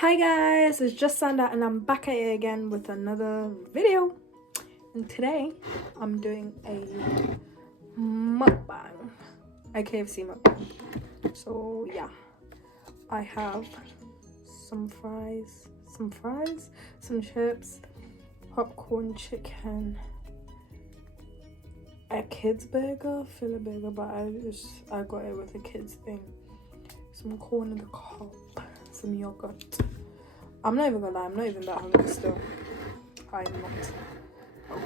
Hi guys, it's just Sanda and I'm back at it again with another video. And today I'm doing a mukbang, a KFC mukbang. So yeah, I have some fries, some chips, popcorn, chicken, a kids burger, filler burger, but I got it with a kids thing. Some corn in the cup, some yogurt. I'm not even gonna lie, I'm not even that hungry still. I'm not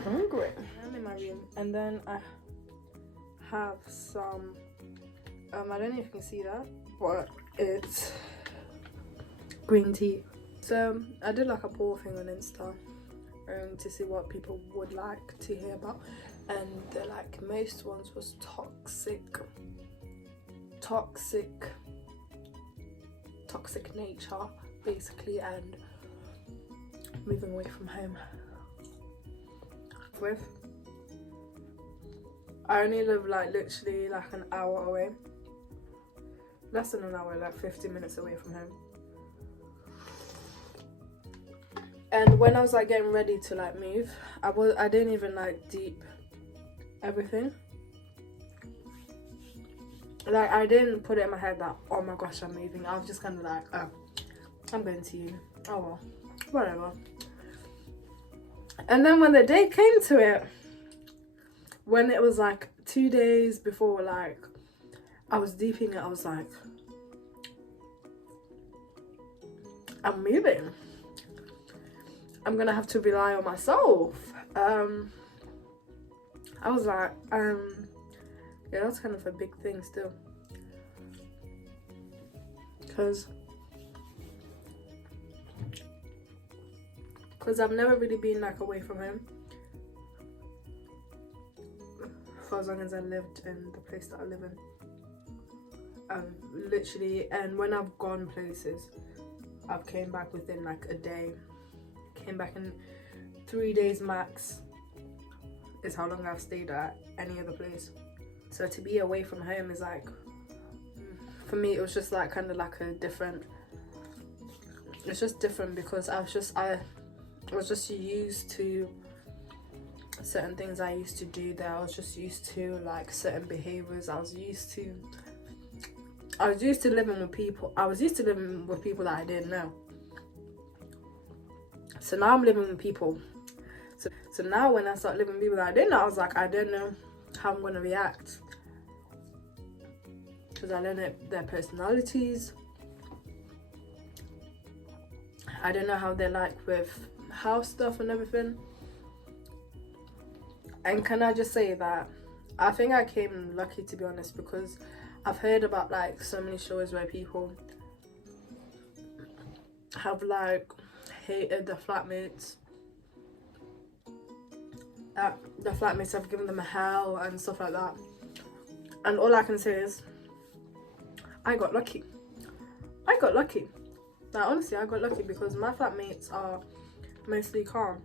hungry. I'm in my room and then I have some I don't know if you can see that, but it's green tea. So I did like a poll thing on Insta to see what people would like to hear about, and the most ones was toxic nature basically, and moving away from home. I only live literally an hour away, less than an hour, 50 minutes away from home. And when I was getting ready to move, I didn't even deep everything. I didn't put it in my head that, oh my gosh, I'm moving. I was just kind of oh, I'm going to you. Oh well, whatever. And then when the day came to it, when it was 2 days before I was deeping it, I was like, I'm moving. I'm gonna have to rely on myself. I was like, yeah, that's kind of a big thing still, because I've never really been away from home for as long as I lived in the place that I live in. Literally, and when I've gone places, I've came back within a day. Came back in 3 days max is how long I've stayed at any other place. So to be away from home is for me, it was just kind of a different, it's just different because I was just used to certain things I used to do there. I was just used to certain behaviors. I was used to living with people. I was used to living with people that I didn't know. So now I'm living with people. So now when I start living with people that I didn't know, I was I don't know how I'm going to react, because I don't know their personalities. I don't know how they're with house stuff and everything. And can I just say that I think I came lucky, to be honest, because I've heard about so many shows where people have hated the flatmates. The flatmates have given them a hell and stuff like that. And all I can say is, I got lucky. Honestly, I got lucky because my flatmates are mostly calm.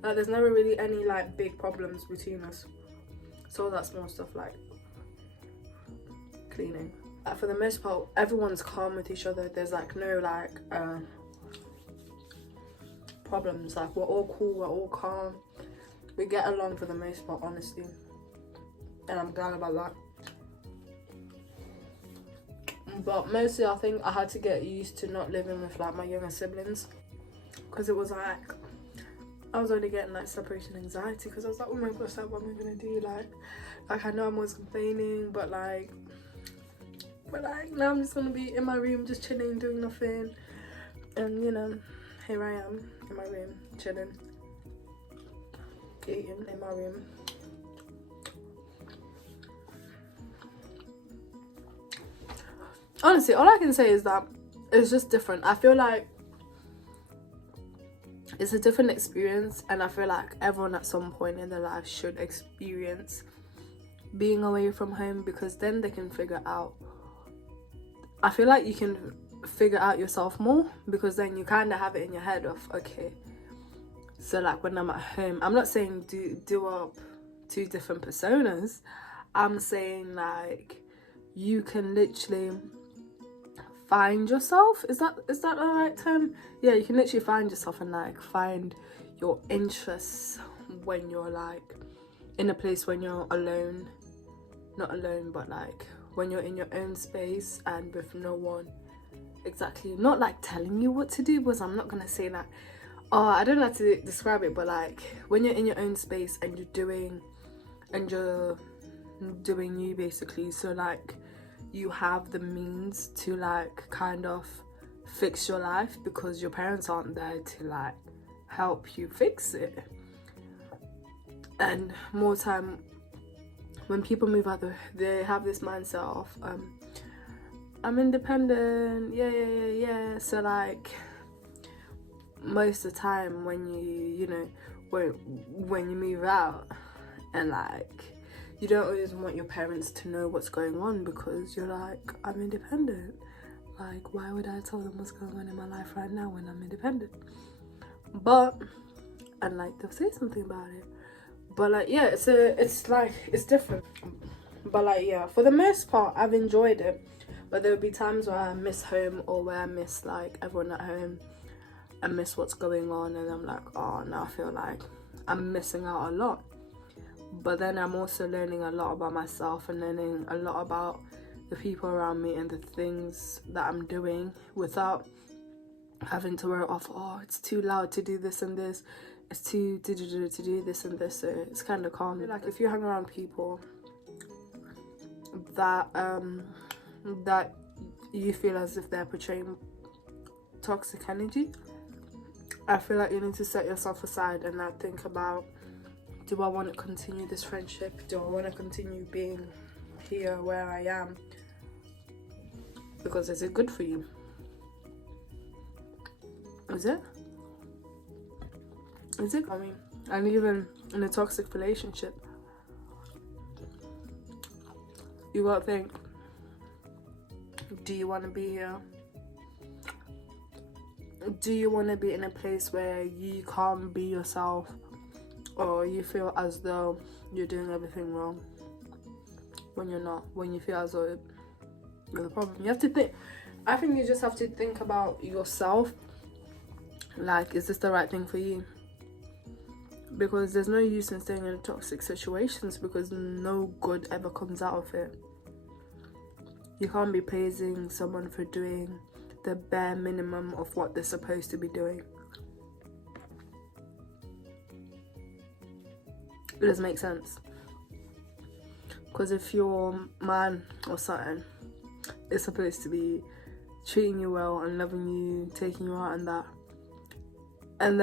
There's never really any big problems between us. So all that small stuff cleaning. For the most part, everyone's calm with each other. There's no problems. We're all cool, we're all calm. We get along for the most part, honestly. And I'm glad about that. But mostly I think I had to get used to not living with my younger siblings, because it was I was only getting separation anxiety, because I was oh my gosh, what am I gonna do? I know I'm always complaining, but now I'm just gonna be in my room just chilling, doing nothing. And here I am in my room chilling, eating in my room. Honestly, all I can say is that it's just different. I feel it's a different experience, and I feel everyone at some point in their life should experience being away from home, because then they can figure out, I feel you can figure out yourself more, because then you kind of have it in your head of, okay, so when I'm at home, I'm not saying do up two different personas. I'm saying you can literally find yourself. Is that the right term? Yeah, you can literally find yourself and like find your interests when you're like in a place when you're alone. Not alone, but like when you're in your own space and with no one exactly, not like telling you what to do, because I'm not gonna say that, oh, I don't know how to describe it, but like when you're in your own space and you're doing you basically, so like you have the means to like kind of fix your life because your parents aren't there to like help you fix it. And more time when people move out, they have this mindset of I'm independent, yeah. So like most of the time when you know when you move out, and like you don't always want your parents to know what's going on because you're like, I'm independent. Like, why would I tell them what's going on in my life right now when I'm independent? But and like they'll say something about it. But like yeah, it's like it's different. But like yeah, for the most part I've enjoyed it. But there will be times where I miss home, or where I miss like everyone at home. I miss what's going on, and I'm like, oh, now I feel like I'm missing out a lot. But then I'm also learning a lot about myself and learning a lot about the people around me and the things that I'm doing without having to worry off, oh, it's too loud to do this and this, it's too digital to do this and this. So it's kind of calm. Like if you hang around people that that you feel as if they're portraying toxic energy, I feel like you need to set yourself aside and like think about, do I want to continue this friendship? Do I want to continue being here where I am? Because is it good for you? Is it? I mean, and even in a toxic relationship, you gotta think, do you want to be here? Do you want to be in a place where you can't be yourself, or you feel as though you're doing everything wrong when you're not, when you feel as though you're the problem? You have to think, I think you just have to think about yourself, like, is this the right thing for you? Because there's no use in staying in toxic situations, because no good ever comes out of it. You can't be praising someone for doing the bare minimum of what they're supposed to be doing. It doesn't make sense. Because if your man or something is supposed to be treating you well and loving you, taking you out and that, and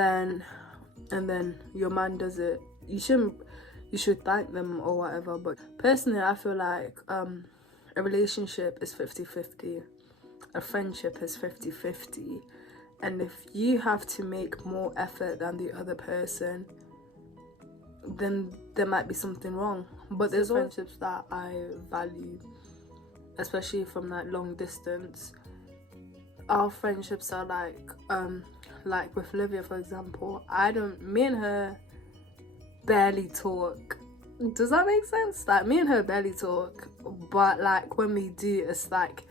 then your man does it, you should thank them or whatever. But personally, I feel like a relationship is 50-50. A friendship is 50-50. And if you have to make more effort than the other person, then there might be something wrong. But there's friendships that I value, especially from like long distance. Our friendships are like with Olivia, for example, me and her barely talk. Does that make sense? Like, me and her barely talk, but like when we do, it's like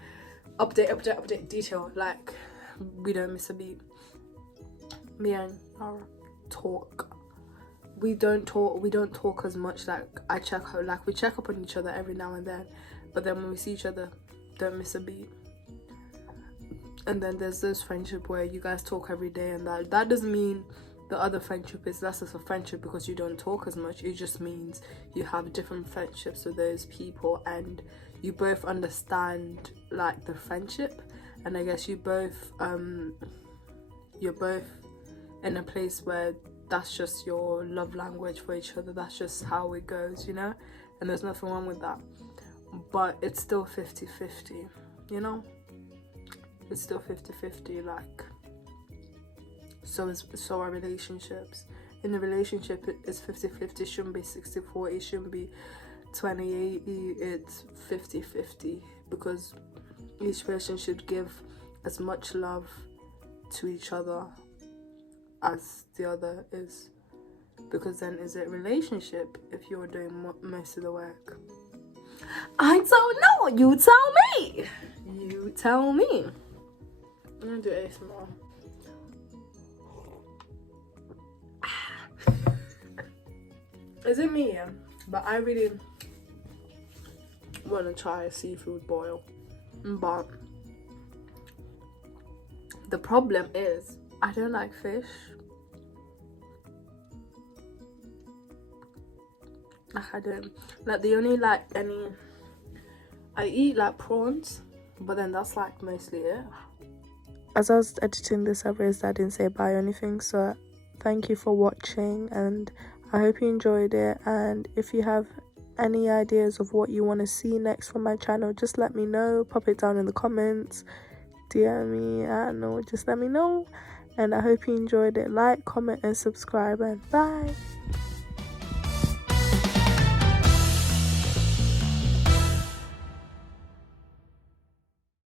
update detail. Like, we don't miss a beat. Me and her talk. We don't talk as much. Like, we check up on each other every now and then, but then when we see each other, don't miss a beat. And then there's this friendship where you guys talk every day, and that doesn't mean the other friendship is less of a friendship because you don't talk as much. It just means you have different friendships with those people, and you both understand like the friendship. And I guess you're both in a place where that's just your love language for each other. That's just how it goes, you know? And there's nothing wrong with that. But it's still 50-50, you know? It's still 50-50, like, so are relationships. In a relationship, it's 50-50. It shouldn't be 60-40, it shouldn't be 20-80, it's 50-50, because each person should give as much love to each other as the other is. Because then is it relationship if you're doing most of the work? I don't know. You tell me. You tell me. I'm gonna do ASMR. Is it me? Yeah? But I really want to try a seafood boil. But the problem is I don't like fish. Like I don't. Like the only like any I eat like prawns, but then that's like mostly it. As I was editing this, I realized I didn't say bye or anything, so thank you for watching and I hope you enjoyed it. And if you have any ideas of what you want to see next from my channel, just let me know. Pop it down in the comments, DM me, I don't know, just let me know. And I hope you enjoyed it. Like, comment and subscribe, and bye.